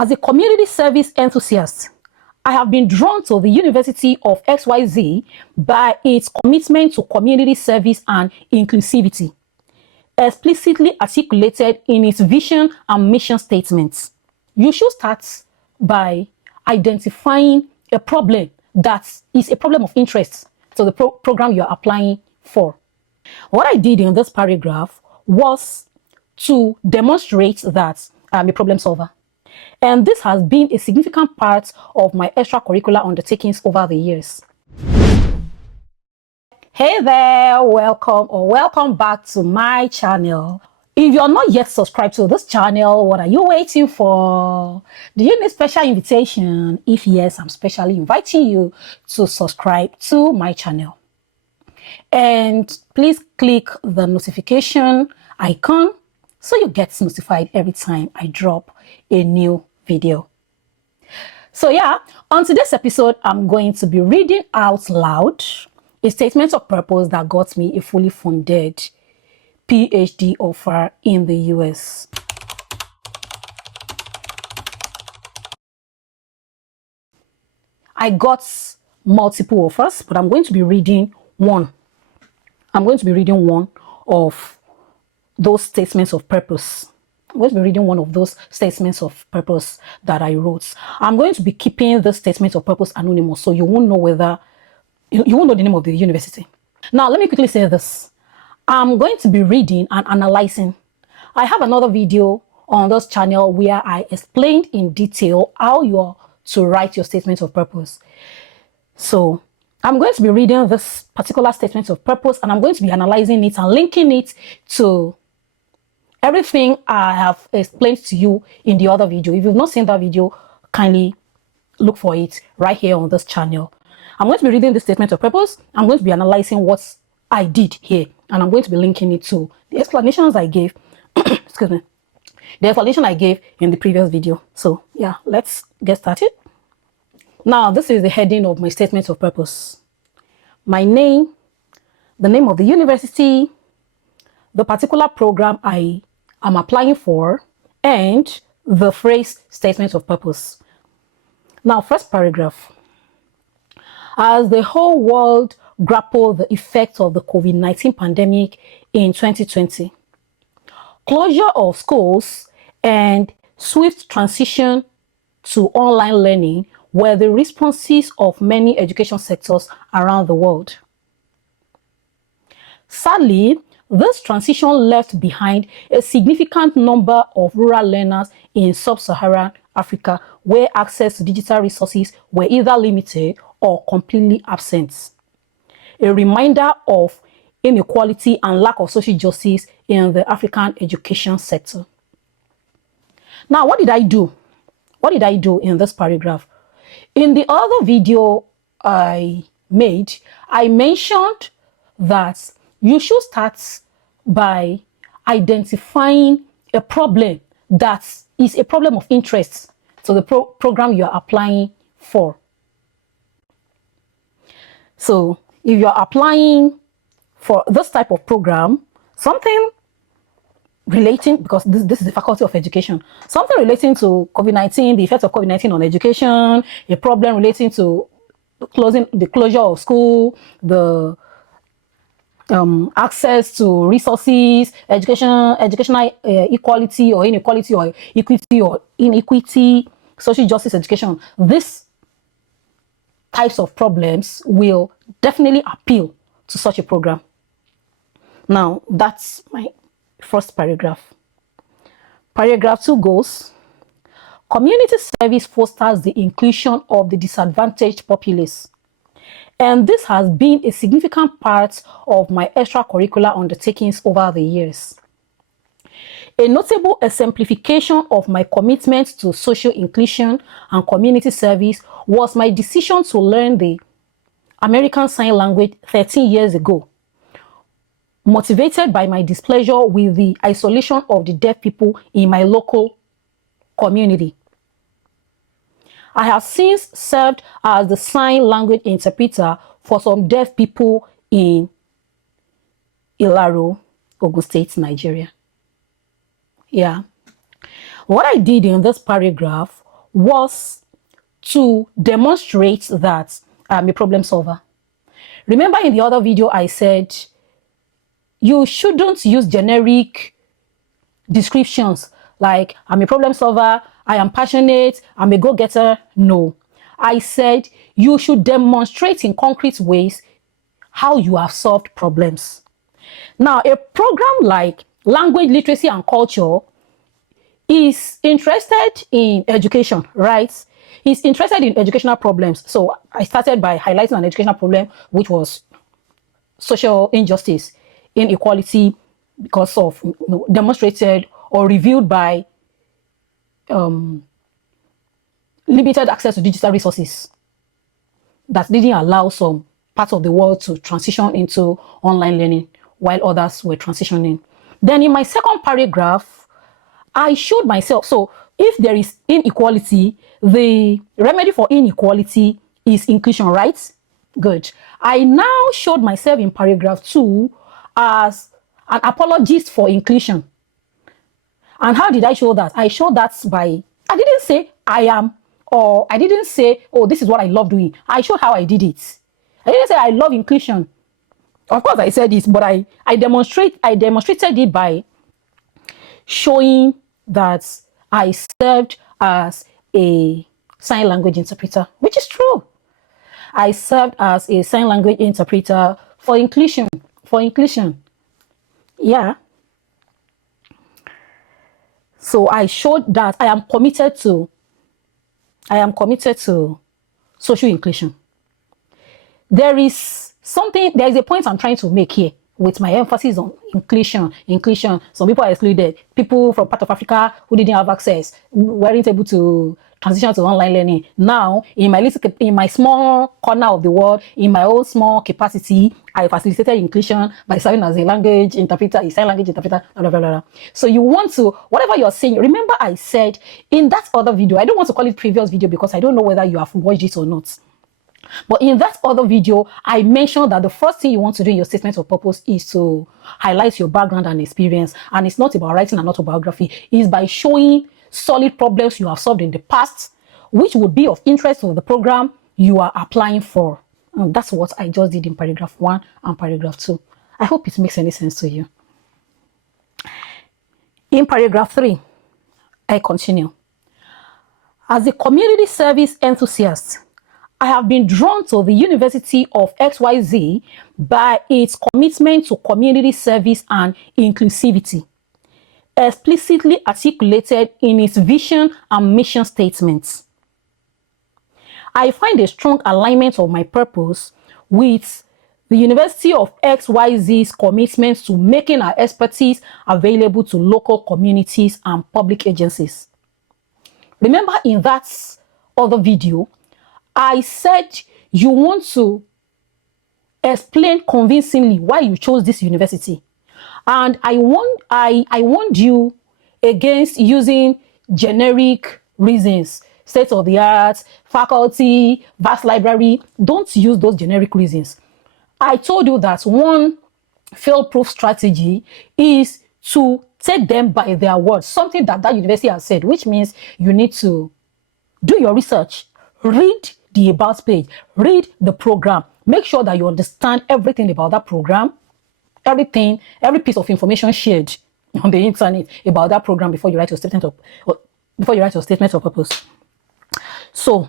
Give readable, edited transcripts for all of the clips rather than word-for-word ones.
As a community service enthusiast, I have been drawn to the University of XYZ by its commitment to community service and inclusivity, explicitly articulated in its vision and mission statements. You should start by identifying a problem that is a problem of interest to the program you are applying for. What I did in this paragraph was to demonstrate that I'm a problem solver. And this has been a significant part of my extracurricular undertakings over the years. Hey there, welcome back to my channel. If you're not yet subscribed to this channel, what are you waiting for? Do you need special invitation? If yes, I'm specially inviting you to subscribe to my channel. And please click the notification icon so you get notified every time I drop a new video. So yeah, on today's episode, I'm going to be reading out loud a statement of purpose that got me a fully funded PhD offer in the US. I got multiple offers, but I'm going to be reading one. I'm going to be reading one of those statements of purpose. I'm going to be reading one of those statements of purpose that I wrote. I'm going to be keeping the statement of purpose anonymous, so you won't know whether, you won't know the name of the university. Now, let me quickly say this. I'm going to be reading and analyzing. I have another video on this channel where I explained in detail how you're to write your statement of purpose. So I'm going to be reading this particular statement of purpose and I'm going to be analyzing it and linking it to everything I have explained to you in the other video. If you've not seen that video, kindly look for it right here on this channel. I'm going to be reading the statement of purpose. I'm going to be analyzing what I did here, and I'm going to be linking it to the explanations I gave, excuse me, the explanation I gave in the previous video. So yeah, let's get started. Now, this is the heading of my statement of purpose. My name, the name of the university, the particular program I am applying for, and the phrase statement of purpose. Now, first paragraph. As the whole world grappled the effects of the COVID-19 pandemic in 2020, closure of schools and swift transition to online learning were the responses of many education sectors around the world. Sadly, this transition left behind a significant number of rural learners in sub-Saharan Africa where access to digital resources were either limited or completely absent. A reminder of inequality and lack of social justice in the African education sector. Now, what did I do? What did I do in this paragraph? In the other video I made, I mentioned that you should start by identifying a problem that is a problem of interest to the program you are applying for. So if you're applying for this type of program, something relating, because this is the Faculty of Education, something relating to COVID-19, the effects of COVID-19 on education, a problem relating to the closure of school, the access to resources, educational equality or inequality or equity or inequity, social justice education. These types of problems will definitely appeal to such a program. Now, that's my first paragraph. Paragraph 2 goes, community service fosters the inclusion of the disadvantaged populace. And this has been a significant part of my extracurricular undertakings over the years. A notable exemplification of my commitment to social inclusion and community service was my decision to learn the American Sign Language 13 years ago, motivated by my displeasure with the isolation of the deaf people in my local community. I have since served as the sign language interpreter for some deaf people in Ilaro, Ogun State, Nigeria. Yeah. What I did in this paragraph was to demonstrate that I'm a problem solver. Remember in the other video, I said you shouldn't use generic descriptions like I'm a problem solver, I am passionate, I'm a go-getter. No, I said you should demonstrate in concrete ways how you have solved problems. Now, a program like language literacy and culture is interested in education, right? He's interested in educational problems. So I started by highlighting an educational problem, which was social injustice, inequality, because of demonstrated or revealed by limited access to digital resources that didn't allow some parts of the world to transition into online learning while others were transitioning. Then in my second paragraph, I showed myself, so if there is inequality, the remedy for inequality is inclusion, right? Good. I now showed myself in paragraph 2 as an apologist for inclusion. And how did I show that? I showed that by, I didn't say I am, or I didn't say, oh, this is what I love doing. I showed how I did it. I didn't say I love inclusion. Of course, I said this, but I demonstrated it by showing that I served as a sign language interpreter, which is true. I served as a sign language interpreter for inclusion. Yeah. So I showed that I am committed to social inclusion. There is a point I'm trying to make here with my emphasis on inclusion. Some people are excluded. People from part of Africa who didn't have access, weren't able to transition to online learning. Now, in my small corner of the world, in my own small capacity, I facilitated inclusion by serving as a language interpreter, a sign language interpreter, blah, blah, blah, blah. So you want to, whatever you're saying, remember I said in that other video, I don't want to call it previous video because I don't know whether you have watched it or not. But in that other video, I mentioned that the first thing you want to do in your statement of purpose is to highlight your background and experience. And it's not about writing an autobiography. It's by showing solid problems you have solved in the past, which would be of interest to the program you are applying for. And that's what I just did in paragraph 1 and paragraph 2. I hope it makes any sense to you. In paragraph 3, I continue. As a community service enthusiast, I have been drawn to the University of XYZ by its commitment to community service and inclusivity, explicitly articulated in its vision and mission statements. I find a strong alignment of my purpose with the University of XYZ's commitment to making our expertise available to local communities and public agencies. Remember in that other video, I said you want to explain convincingly why you chose this university. And I warned you against using generic reasons, state of the art, faculty, vast library. Don't use those generic reasons. I told you that one fail-proof strategy is to take them by their words, something that university has said, which means you need to do your research, read the about page, read the program, make sure that you understand everything about that program, every piece of information shared on the internet about that program before you write your statement of purpose. So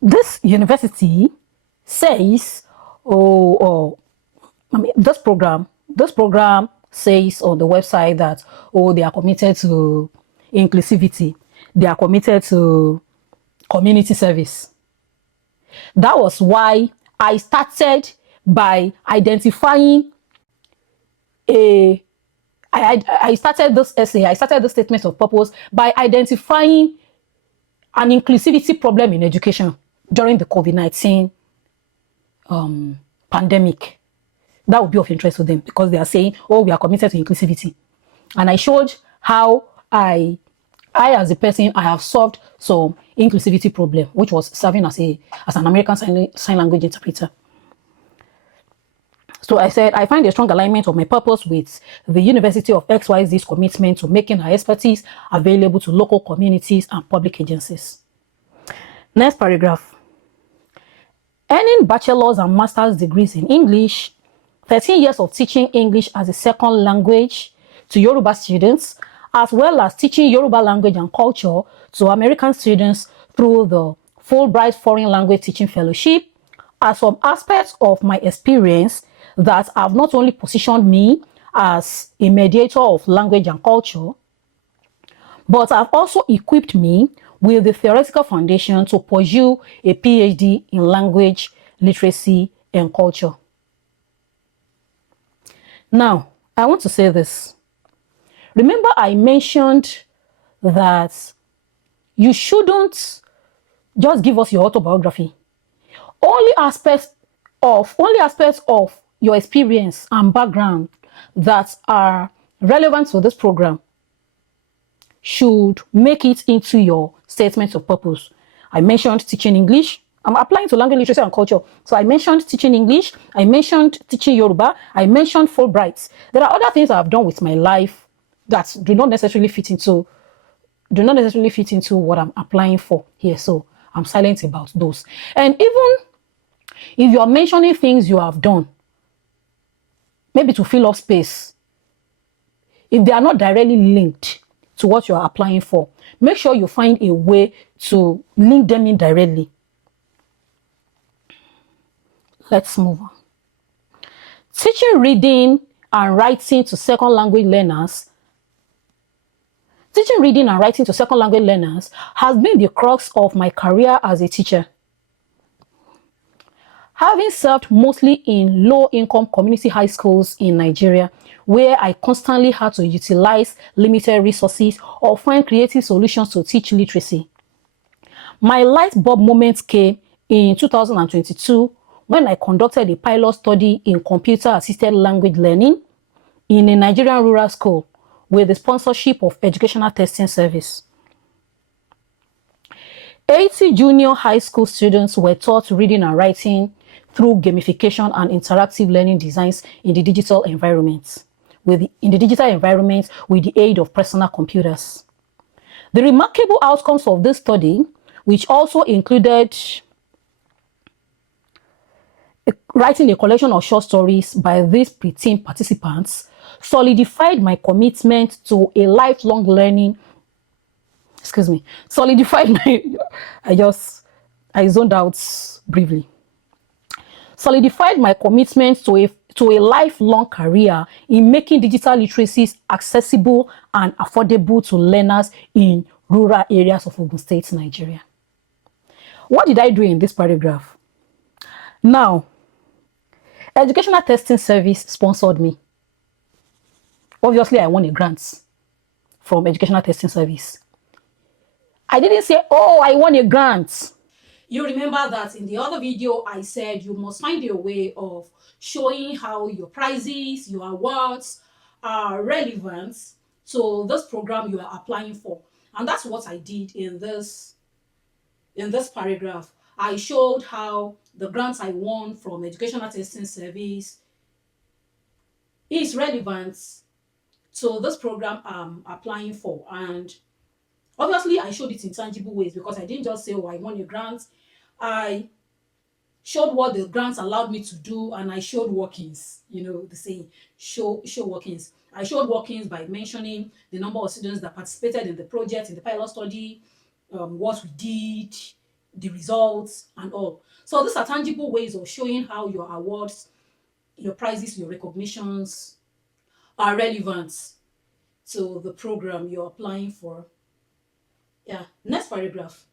this university says, this program says on the website that, they are committed to inclusivity, they are committed to community service. That was why I started by identifying I started this essay, I started the statement of purpose by identifying an inclusivity problem in education during the COVID-19 pandemic. That would be of interest to them because they are saying, we are committed to inclusivity. And I showed how I as a person, I have solved some inclusivity problem, which was serving as an American sign language interpreter. So I said, I find a strong alignment of my purpose with the University of XYZ's commitment to making our expertise available to local communities and public agencies. Next paragraph. Earning bachelor's and master's degrees in English, 13 years of teaching English as a second language to Yoruba students, as well as teaching Yoruba language and culture to American students through the Fulbright Foreign Language Teaching Fellowship, are some aspects of my experience that have not only positioned me as a mediator of language and culture, but have also equipped me with the theoretical foundation to pursue a PhD in language, literacy, and culture. Now, I want to say this. Remember, I mentioned that you shouldn't just give us your autobiography. Only aspects of your experience and background that are relevant to this program should make it into your statement of purpose. I mentioned teaching English. I'm applying to language, literacy, and culture. So I mentioned teaching English. I mentioned teaching Yoruba. I mentioned Fulbright. There are other things I've done with my life that do not necessarily fit into what I'm applying for here. So I'm silent about those. And even if you are mentioning things you have done, maybe to fill up space, if they are not directly linked to what you are applying for, make sure you find a way to link them in directly. Let's move on. Teaching reading and writing to second language learners. Teaching reading and writing to second language learners has been the crux of my career as a teacher. Having served mostly in low-income community high schools in Nigeria, where I constantly had to utilize limited resources or find creative solutions to teach literacy. My light bulb moment came in 2022 when I conducted a pilot study in computer-assisted language learning in a Nigerian rural school with the sponsorship of Educational Testing Service. 80 junior high school students were taught reading and writing through gamification and interactive learning designs in the digital environment, with the aid of personal computers. The remarkable outcomes of this study, which also included writing a collection of short stories by these pre-teen participants, solidified my commitment to a lifelong learning. I zoned out briefly. Solidified my commitment to a lifelong career in making digital literacies accessible and affordable to learners in rural areas of Ogun State, Nigeria. What did I do in this paragraph? Now, Educational Testing Service sponsored me. Obviously, I won a grant from Educational Testing Service. I didn't say, oh, I won a grant. You remember that in the other video, I said you must find a way of showing how your prizes, your awards are relevant to this program you are applying for. And that's what I did in this paragraph. I showed how the grants I won from Educational Testing Service is relevant to this program I'm applying for. And obviously, I showed it in tangible ways because I didn't just say, oh, I won a grant. I showed what the grants allowed me to do, and I showed workings. You know, the saying, show workings. I showed workings by mentioning the number of students that participated in the project, in the pilot study, what we did, the results, and all. So these are tangible ways of showing how your awards, your prizes, your recognitions are relevant to the program you're applying for. Yeah, next paragraph.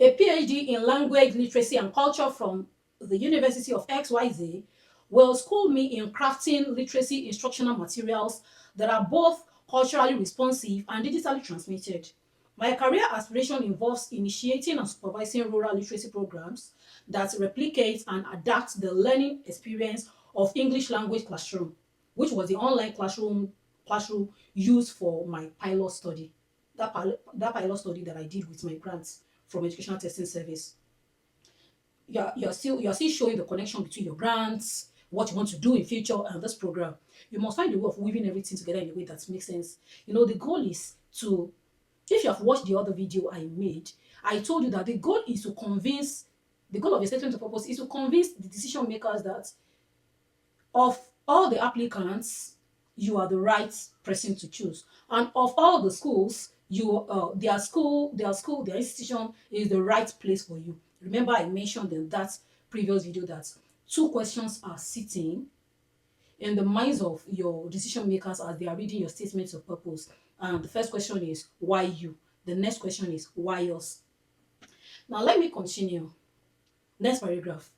A PhD in language, literacy, and culture from the University of XYZ will school me in crafting literacy instructional materials that are both culturally responsive and digitally transmitted. My career aspiration involves initiating and supervising rural literacy programs that replicate and adapt the learning experience of English language classroom, which was the online classroom used for my pilot study. That pilot study that I did with my grants from Educational Testing Service. You're still showing the connection between your grants, what you want to do in future and this program, you must find a way of weaving everything together in a way that makes sense. You know, the goal is to, if you have watched the other video I made, I told you that the goal is to convince, the goal of a statement of purpose is to convince the decision makers that of all the applicants, you are the right person to choose. And of all the schools, their institution is the right place for you. Remember, I mentioned in that previous video that two questions are sitting in the minds of your decision makers as they are reading your statements of purpose. And the first question is, why you? The next question is, why us? Now, let me continue. Next paragraph.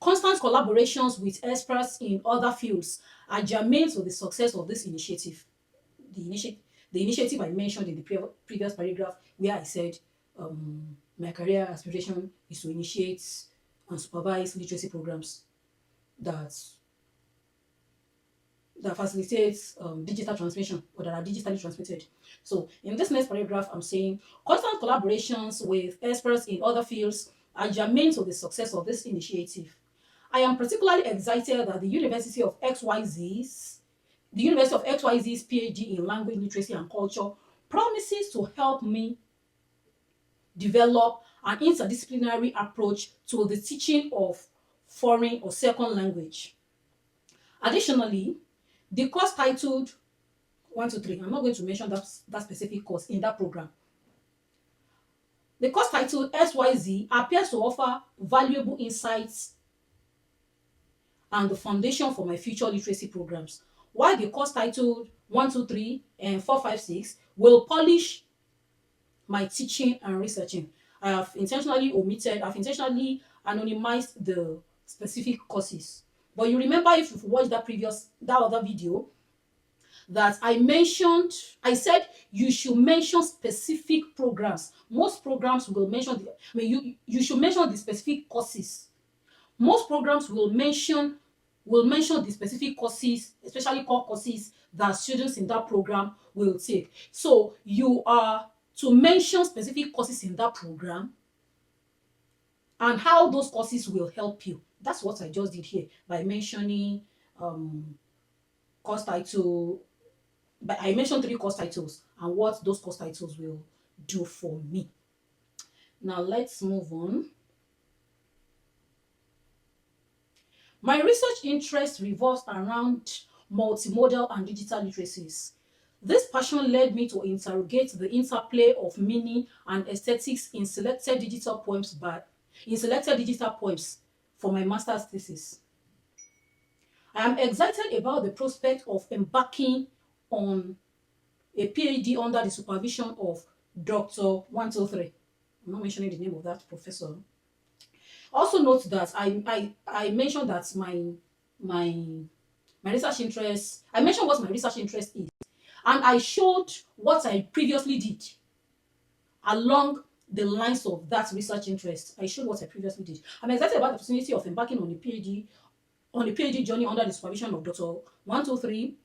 Constant collaborations with experts in other fields are germane to the success of this initiative. The initiative I mentioned in the previous paragraph, where I said my career aspiration is to initiate and supervise literacy programs that facilitates digital transmission, or that are digitally transmitted. So in this next paragraph, I'm saying constant collaborations with experts in other fields are germane to the success of this initiative. I am particularly excited that the University of XYZ's PhD in Language Literacy and Culture promises to help me develop an interdisciplinary approach to the teaching of foreign or second language. Additionally, the course titled 123, I'm not going to mention that specific course in that program. The course titled SYZ appears to offer valuable insights and the foundation for my future literacy programs, while the course titled 123 and 456 will polish my teaching and researching. I've intentionally anonymized the specific courses. But you remember, if you've watched that other video, that I said you should mention specific programs. Most programs will mention you should mention the specific courses. Most programs will mention the specific courses, especially core courses that students in that program will take. So you are to mention specific courses in that program and how those courses will help you. That's what I just did here by mentioning course title. But I mentioned 3 course titles and what those course titles will do for me. Now let's move on. My research interest revolves around multimodal and digital literacies. This passion led me to interrogate the interplay of meaning and aesthetics in selected digital poems for my master's thesis. I am excited about the prospect of embarking on a PhD under the supervision of Dr. 123. I'm not mentioning the name of that professor. Also note that I mentioned that my research interest, I mentioned what my research interest is, and I showed what I previously did along the lines of that research interest. I showed what I previously did. I'm excited about the opportunity of embarking on a PhD journey under the supervision of Dr. 123,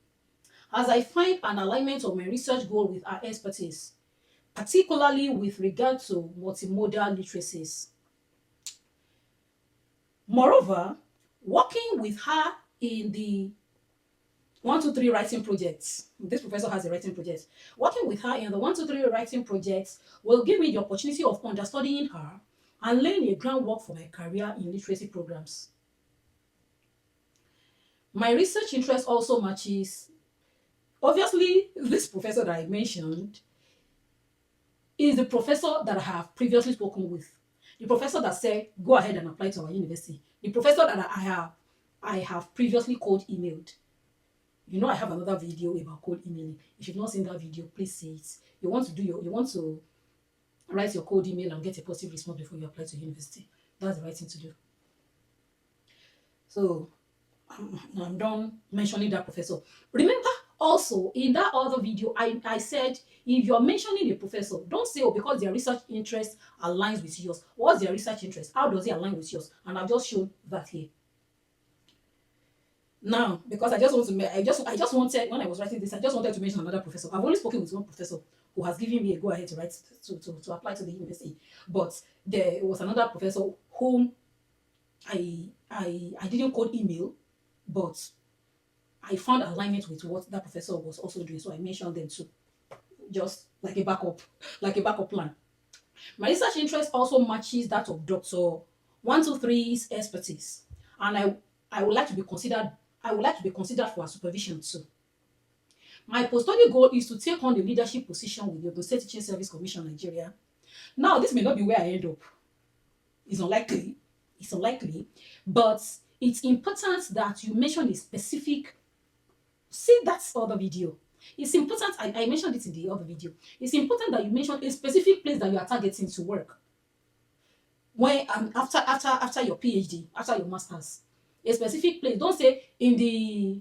as I find an alignment of my research goal with our expertise, particularly with regard to multimodal literacies. Moreover, working with her in the 123 writing projects, this professor has a writing project. Working with her in the 123 writing projects will give me the opportunity of understudying her and laying a groundwork for my career in literacy programs. My research interest also matches, obviously, this professor that I mentioned is the professor that I have previously spoken with. The professor that said, go ahead and apply to our university. The professor that I have previously cold emailed. You know, I have another video about cold emailing. If you've not seen that video, please see it. You want to write your cold email and get a positive response before you apply to university. That's the right thing to do. So I'm done mentioning that professor. Remember, also, in that other video, I said, if you're mentioning a professor, don't say, oh, because their research interest aligns with yours. What's their research interest? How does it align with yours? And I've just shown that here. Now, because I just wanted, when I was writing this, I just wanted to mention another professor. I've only spoken with one professor who has given me a go ahead to write to apply to the university. But there was another professor whom I didn't code email, but I found alignment with what that professor was also doing, so I mentioned them too, just like a backup, like a backup plan. My research interest also matches that of Dr. 123's expertise, and I would like to be considered. I would like to be considered for a supervision too. My post-study goal is to take on the leadership position with the Ogun State Teaching Service Commission Nigeria. Now, this may not be where I end up. It's unlikely. It's unlikely, but it's important that you mention a specific. See that other video. It's important. I mentioned it in the other video. It's important that you mention a specific place that you are targeting to work. When after your PhD, after your masters, a specific place. Don't say in the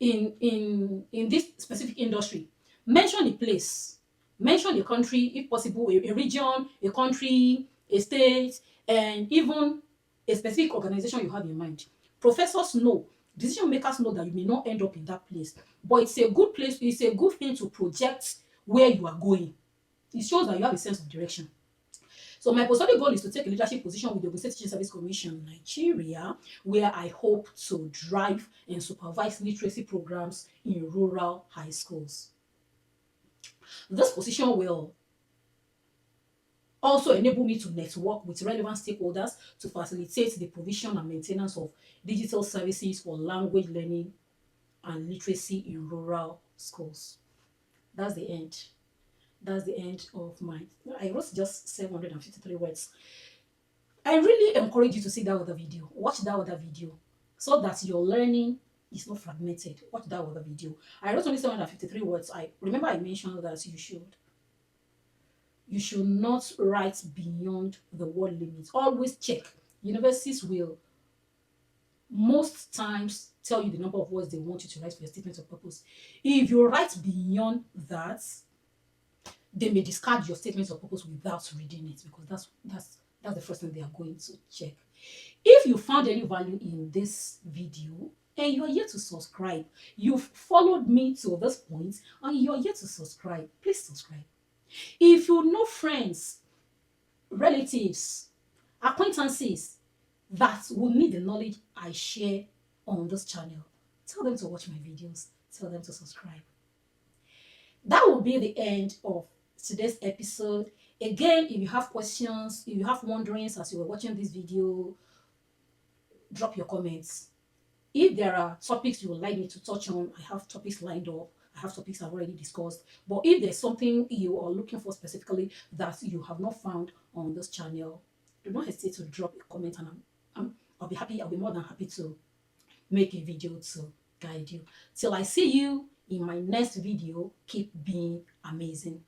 in this specific industry. Mention a place. Mention a country, if possible, a region, a country, a state, and even a specific organization you have in mind. Professors know, decision makers know that you may not end up in that place, but it's a good place, it's a good thing to project where you are going. It shows that you have a sense of direction. So my post-study goal is to take a leadership position with the Ogun State Teaching Service Commission Nigeria, where I hope to drive and supervise literacy programs in rural high schools. This position will also enable me to network with relevant stakeholders to facilitate the provision and maintenance of digital services for language learning and literacy in rural schools. That's the end. That's the end of my. I wrote just 753 words. I really encourage you to see that other video. Watch that other video so that your learning is not fragmented. Watch that other video. I wrote only 753 words. I remember I mentioned that you should not write beyond the word limit. Always check. Universities will most times tell you the number of words they want you to write for your statement of purpose. If you write beyond that, they may discard your statement of purpose without reading it, because that's the first thing they are going to check. If you found any value in this video and you're yet to subscribe, you've followed me to this point and you're yet to subscribe, please subscribe. If you know friends, relatives, acquaintances that will need the knowledge I share on this channel, tell them to watch my videos, tell them to subscribe. That will be the end of today's episode. Again, if you have questions, if you have wonderings as you were watching this video, drop your comments. If there are topics you would like me to touch on, I have topics lined up. I have topics I've already discussed. But if there's something you are looking for specifically that you have not found on this channel, do not hesitate to drop a comment, and I'll be more than happy to make a video to guide you. Till I see you in my next video, keep being amazing.